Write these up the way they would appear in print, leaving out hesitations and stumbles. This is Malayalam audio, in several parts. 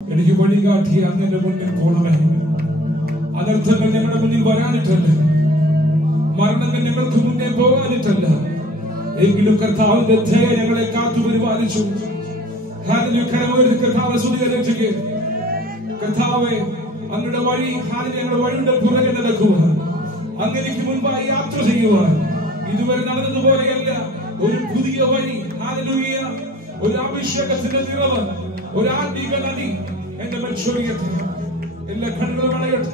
എനിക്ക് വഴികാട്ടി അങ്ങന്റെ മുന്നിൽ പോണമേ. അനർത്ഥങ്ങൾ ഞങ്ങളുടെ മുന്നിൽ വരാനിട്ടല്ല, മരണങ്ങൾ ഞങ്ങൾക്ക് മുന്നേ പോകാനിട്ടല്ല, എങ്കിലും കർത്താവിന്റെ ദയ ഞങ്ങളെ കാത്തു പരിപാലിച്ചു. കർത്താവേ, അങ്ങയുടെ വഴി ഞങ്ങളുടെ വഴിയുടെ പുറകെ നടക്കുക, അങ്ങനെക്ക് മുൻപായി യാത്ര ചെയ്യുവാൻ ഇതുവരെ നടന്നതുപോലെയല്ല. ഒരു പുതിയ വഴി, ഒരു അഭിഷേകത്തിന്റെ നിറവ്, ഒരു ആത്മീക നദി എന്റെ മേൽ ചൊരിയട്ടെ. എല്ലാ കണ്ണുകളും അടയട്ടെ.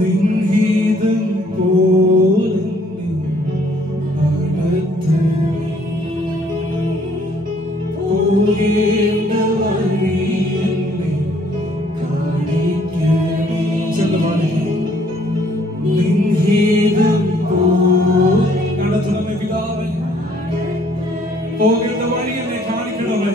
നിൻഹിതം പോലെ പോകേണ്ട വഴി എന്നെ കാണിക്കണേ. നിൻഹിതം പോലെ നടത്തണമേ പിതാവേ, പോകേണ്ട വഴി എന്നെ കാണിക്കണമേ.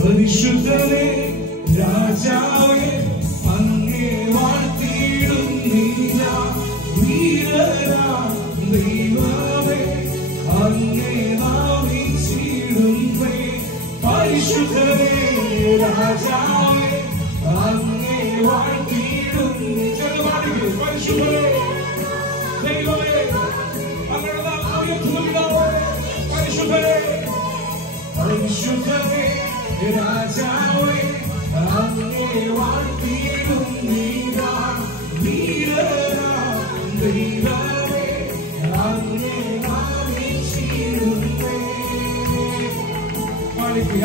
പരിശുദ്ധനെ രാജാവേ അങ്ങേ വാഴ്ത്തിയിടുന്നീര, വീരരാ ദൈവമേ അങ്ങേ നാമിച്ചിടുന്നേ. പരിശുദ്ധനെ രാജാവേ അങ്ങേ വാഴ്ത്തിയിടുന്നീ. പരിശുദ്ധനെ ദൈവമേ അങ്ങയുടെ നാമം ഉയർത്തുന്നതാവേ. പരിശുദ്ധനെ പരിശുദ്ധനെ രാജാവേ അങ്ങേ വാഴ്ത്തിയിടുന്നീര, വീരരാ ദൈവമേ അങ്ങേ നാമിച്ചിടുന്നേ.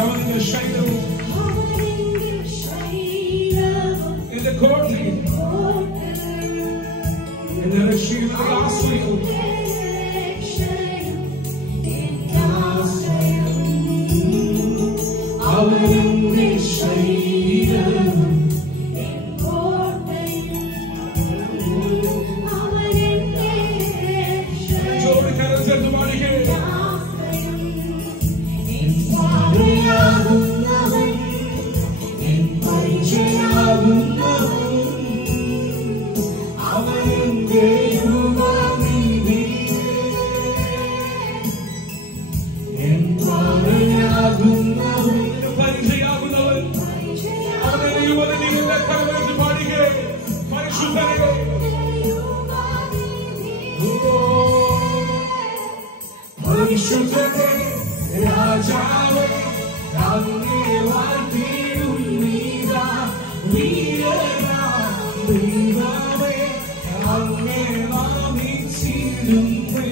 അവന്റെ ശൈലവും എന്റെ കോട്ടയും എന്റെ രക്ഷയുടെ ആശ്രയവും അവന്റെ ശൈലവും ജോലിക്കാരൻ പാടിക്കേ. പരിശുദ്ധനെ രാജാവേ അങ്ങേ വാഴ്ത്തിയിടുന്നീര, വീരരാ ദൈവമേ അങ്ങേ നാമിച്ചിടുന്നേ.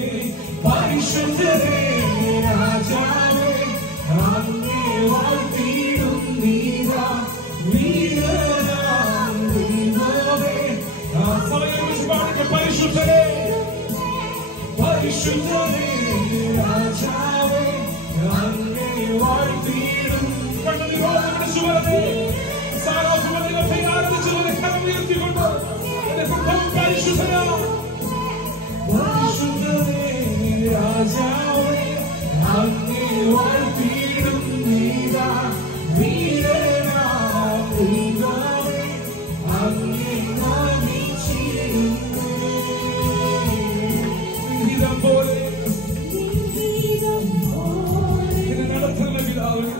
പരിശുദ്ധനെ രാജാവേ അങ്ങേ വാഴ്ത്തിയിടുന്നീര, വീരരാ ദൈവമേ. സമയം വെച്ച് പാടിക്കെ. പരിശുദ്ധനെ പരിശുദ്ധനെ രാജാവേ അങ്ങേ വാഴ്ത്തിയിടും. കണ്ണുനീരോടെ ചുവരനെ സാരാസുമതികളെ ആരാധിച്ചവരെ കരമുയർത്തിക്കൊണ്ട് എന്റെ സംഭവം പരിശുദ്ധനാ. പരിശുദ്ധനെ രാജാവേ അങ്ങേ വാഴ്ത്തിയിടുന്നീര, വീരരാ ദൈവമേ അങ്ങേ നാമിച്ചിടുന്നേ. നിഹിതം പോലെ എന്നെ നടത്തുന്ന പിതാവേ,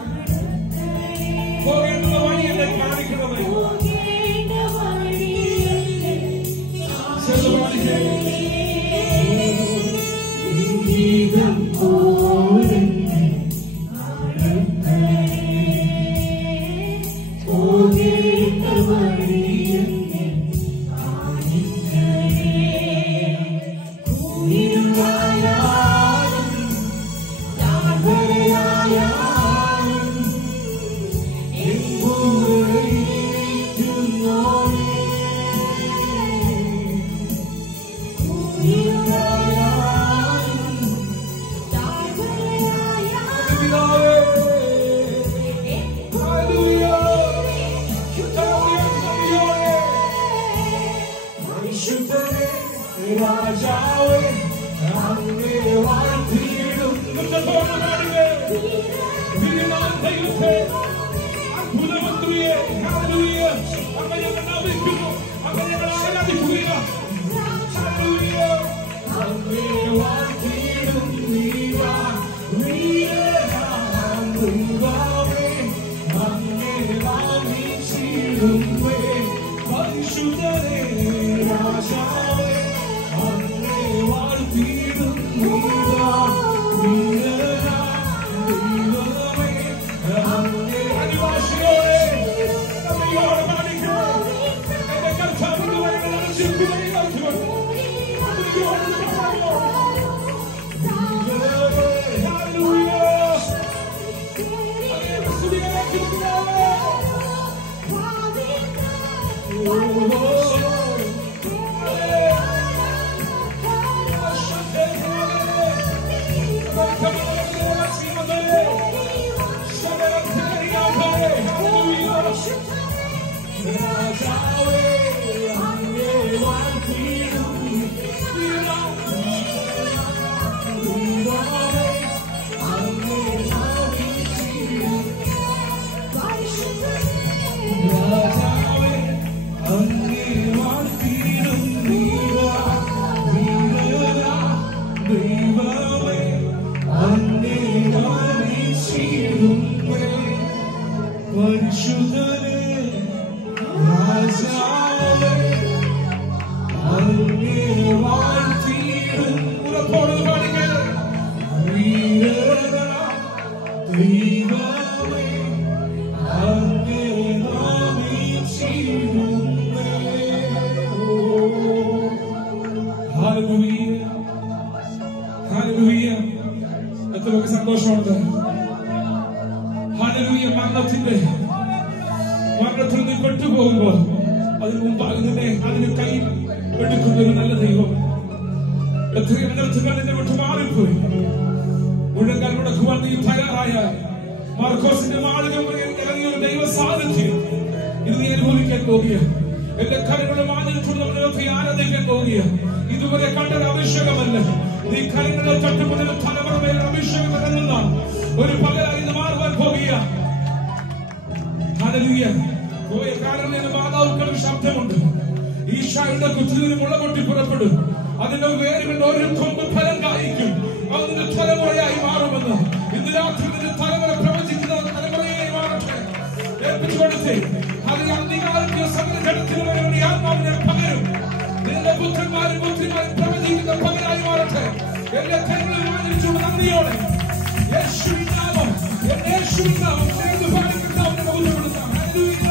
സന്തോഷമുണ്ട്. ഹല്ലേലൂയ. മരണത്തിൽ നീ പെട്ടുപോകുമ്പോ അതിന് മുമ്പാകെ തന്നെ അതിന് കൈ എടുക്കുന്ന ഒരു നല്ല ദൈവം. എത്രയും അനർത്ഥങ്ങൾ നിന്നെ വിട്ടു മാറിപ്പോയി. മുഴങ്കാൽ മുടക്കുവാൻ നീ തയ്യാറായ മാർക്കോസിന്റെ മാളിക ഇറങ്ങിയ ഒരു ദൈവ സാന്നിധ്യം ഇത് നീ അനുഭവിക്കാൻ പോകുക. എന്റെ കരങ്ങളുടെ മാഞ്ഞിട്ടുള്ളവരെ ആരാധിക്കാൻ പോകുക. ഇതുവരെ കണ്ടൊരു അഭിഷേകമല്ല. നീ കരങ്ങളെ തട്ടുമുതലും തലമുറമേൽ അഭിഷേകം ഇറങ്ങുന്ന ഒരു പകരായി ഇത് മാറുവാൻ പോകുക. ഹല്ലേലൂയ. പോയ കാലങ്ങളിൽ മാതാവുക്കളുടെ ശബ്ദമുണ്ട്. ഈശായുടെ കുറ്റിൽ മുള പൊട്ടി പുറപ്പെടും. അതിന്റെ വേരുകളുടെ ഒരു കൊമ്പ് ഫലം കായ്ക്കും. അതിന്റെ തലമുറയായി മാറുമെന്ന് ഇന്ന് രാത്രി നിന്റെ തലമുറ പ്രവചിക്കുന്ന തലമുറയായി മാറട്ടെ. ഏൽപ്പിച്ചുകൊടുത്തേ അതിന് അധികാരത്തിന് സകല ജനത്തിനു വേണ്ടി ആത്മാവിനെ പകരും. നിന്റെ പുത്രന്മാരും പുത്രിമാരും പ്രവചിക്കുന്ന പകരായി മാറട്ടെ. എന്റെ കൈകളിൽ വാങ്ങിച്ചുകൊണ്ട് നന്ദിയോടെ യേശുവിൻ നാമം ചേർന്ന് പാടിക്കുന്ന അവനെ ബോധ്യപ്പെടുത്താം. ഹല്ലേലൂയ.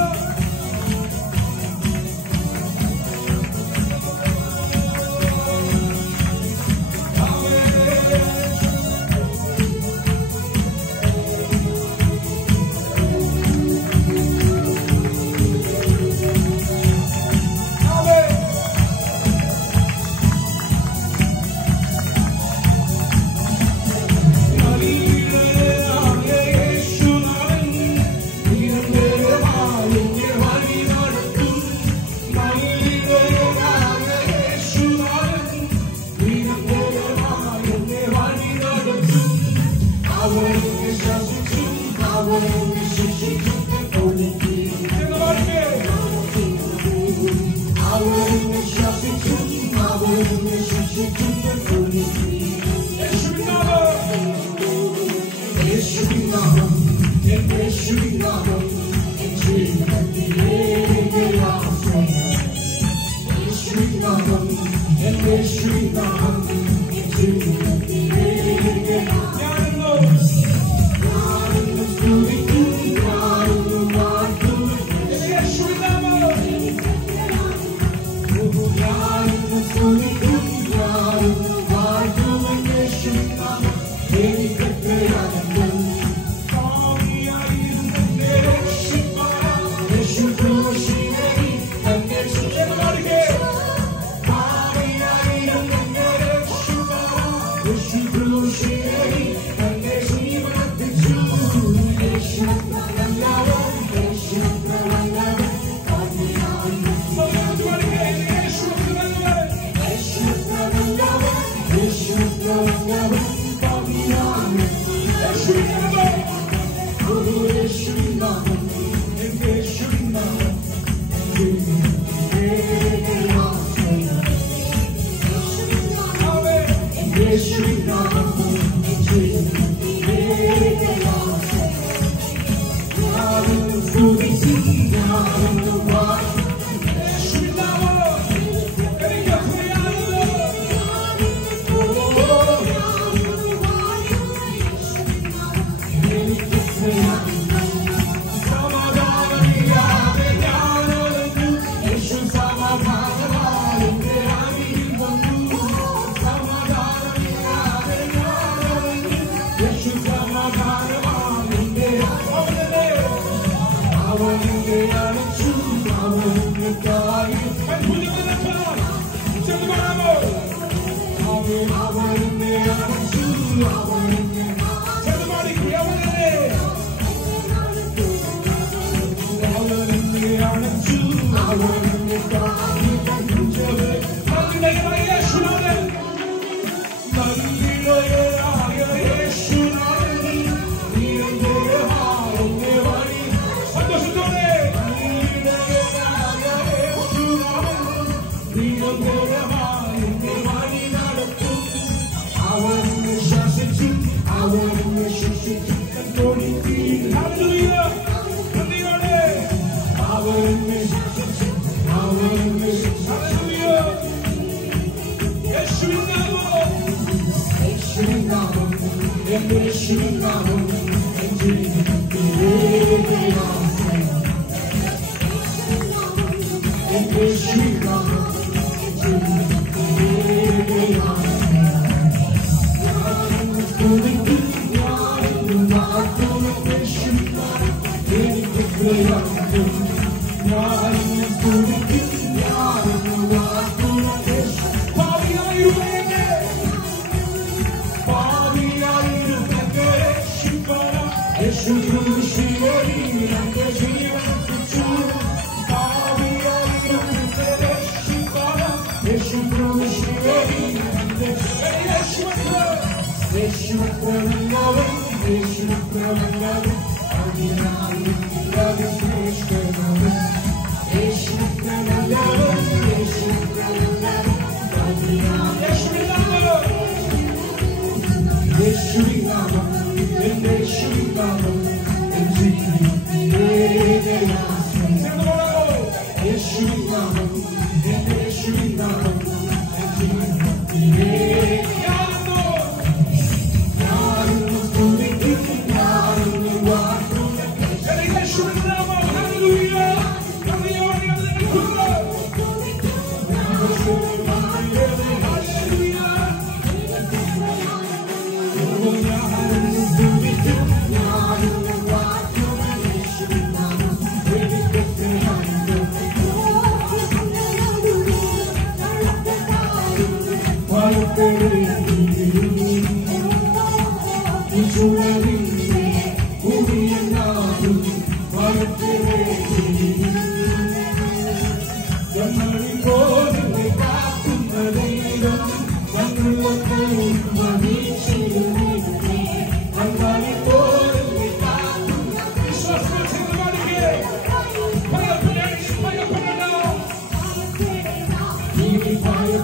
Fire,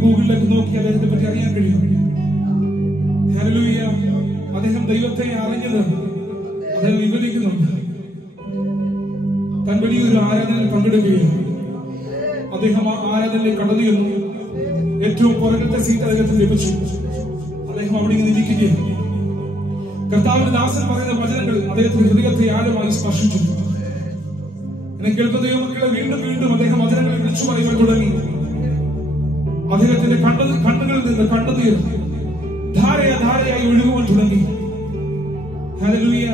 ഗൂഗിളിലേക്ക് നോക്കി അദ്ദേഹത്തെ പറ്റി അറിയാൻ കഴിയും. ഹല്ലേലൂയ. അദ്ദേഹം ദൈവത്തെ അറിഞ്ഞത് അദ്ദേഹം വിവരിക്കുന്നുണ്ട്. താൻ വലിയൊരു ആരാധനയിൽ പങ്കെടുക്കുകയാണ്. അദ്ദേഹം ആ ആരാധനയിൽ കടന്നു ചെന്നു. ഏറ്റവും പുറകത്തെ സീറ്റ് അദ്ദേഹത്തിന് ലഭിച്ചു. അദ്ദേഹം അവിടെ ഇങ്ങനെ ഇരിക്കുകയാണ്. കർത്താവിന്റെ ദാസൻ പറയുന്ന വചനങ്ങൾ അദ്ദേഹത്തിന്റെ ഹൃദയത്തെ ആഴമായി സ്പർശിച്ചു. എന്നെ കേൾക്കുന്ന ദൈവമക്കളെ, വീണ്ടും വീണ്ടും അദ്ദേഹം വചനങ്ങളെ വിളിച്ചു പറയുവാൻ തുടങ്ങി. അദ്ദേഹത്തിന്റെ കണ്ണുകളിൽ നിന്ന് കണ്ണുനീർ ധാരയായി ഒഴുകുവാൻ തുടങ്ങി. ഹല്ലേലൂയ.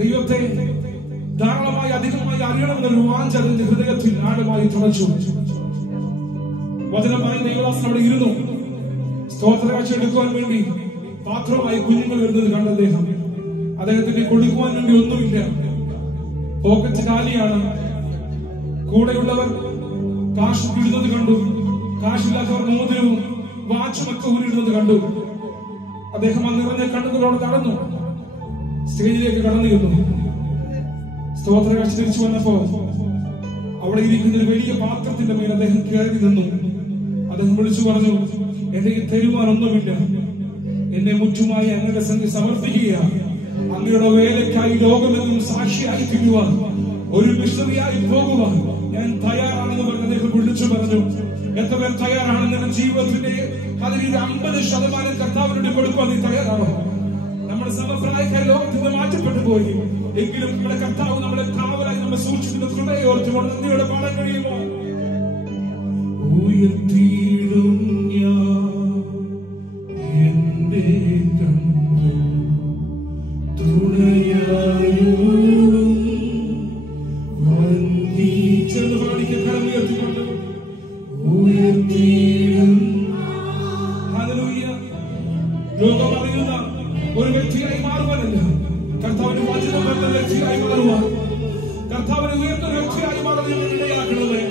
ദൈവത്തെ ധാരാളമായി അധികമായി അറിയണമെന്നൊരു വാഞ്ച അതിന്റെ ഹൃദയത്തിൽ ആഴമായി തുറച്ചു. വചനം പറയുന്ന ദൈവദാസൻ അവിടെ ഇരുന്നു. സ്തോത്രകാഴ്ച എടുക്കുവാൻ വേണ്ടി പാത്രമായി കുഞ്ഞുങ്ങൾ വരുന്നത് കണ്ട അദ്ദേഹത്തിന് കൊടുക്കുവാൻ വേണ്ടി ഒന്നുമില്ല. പോക്കറ്റ് കാലിയാണ്. കൂടെയുള്ളവർ കാശ് ഇടുന്നത് കണ്ടു. കാശില്ലാത്തവർ മോതിരവും വാച്ചും ഒക്കെ ഊരിടുന്നത് കണ്ടു. അദ്ദേഹം ആ നിറഞ്ഞ കണ്ണുകളോട് നടന്നു സ്റ്റേജിലേക്ക് കടന്നു ചെന്നു. സ്തോത്രകാഴ്ച തിരിച്ചു വന്നപ്പോ അവിടെ ഇരിക്കുന്ന ഒരു വലിയ പാത്രത്തിന്റെ മേൽ അദ്ദേഹം കയറി നിന്നു. അദ്ദേഹം വിളിച്ചു പറഞ്ഞു, എന്റെ തരുവാനൊന്നുമില്ല, എന്നെ മുറ്റുമായി അങ്ങയുടെ സന്നിധി സമർപ്പിക്കുകയാണ്. അങ്ങയുടെ വേലയ്ക്കായി ലോകമെന്നും സാക്ഷിയായി തീരുവാൻ, ഒരു മിഷണറിയായി പോകുവാൻ ഞാൻ തയ്യാറാണെന്ന് പറഞ്ഞ് അദ്ദേഹം വിളിച്ചു പറഞ്ഞു. എത്ര പേർ തയ്യാറാണെന്ന് ജീവിതത്തിന്റെ അതിൽ 50% കർത്താവിനോട് കൊടുക്കുവാൻ നീ തയ്യാറാണ്? നമ്മുടെ സമപ്രായക്കാർ ലോകത്തിൽ നിന്ന് മാറ്റപ്പെട്ടു പോയി എങ്കിലും നമ്മുടെ കർത്താവ് നമ്മളെ കാവലായി നമ്മെ സൂക്ഷിക്കുന്ന കൃപയെ ഓർത്തുകൊണ്ട് നന്ദിയോടെ പാടാൻ കഴിയുമോ? ഉയർത്തിയിടും ഞാൻ എന്റെ കണ്ണുകൾ തുണയായോടും വന്ദിച്ചെന്ന് പാടിക്കാൻ കരം ഉയർത്തിക്കൊണ്ട് ഉയർത്തിയിടും. ഹല്ലേലൂയ. ലോകം അറിയുന്ന ഒരു വ്യക്തിയായി മാറുവാനല്ല, കർത്താവിന്റെ വചനം വരുന്ന വ്യക്തിയായി മാറുവാൻ, കർത്താവിനെ ഉയർന്ന വ്യക്തിയായി മാറുന്ന ഇടയാക്കണമേ.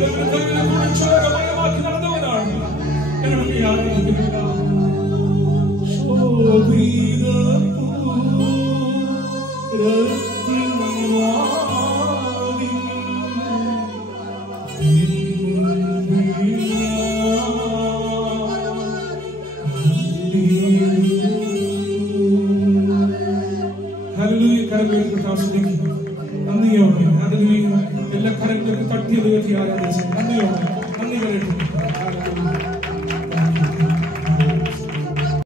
യേശുവിന്റെ വൃദ്ധവിനെ ചോരമയമാക്കി നടന്നവനാണ്. ഞങ്ങളെ ആരാധിക്കുക. ശോഭിത നന്ദിയോടെ എല്ലാ കരങ്ങളിലും തട്ടിയത് ആരാധിച്ചു. നന്ദിയോടെ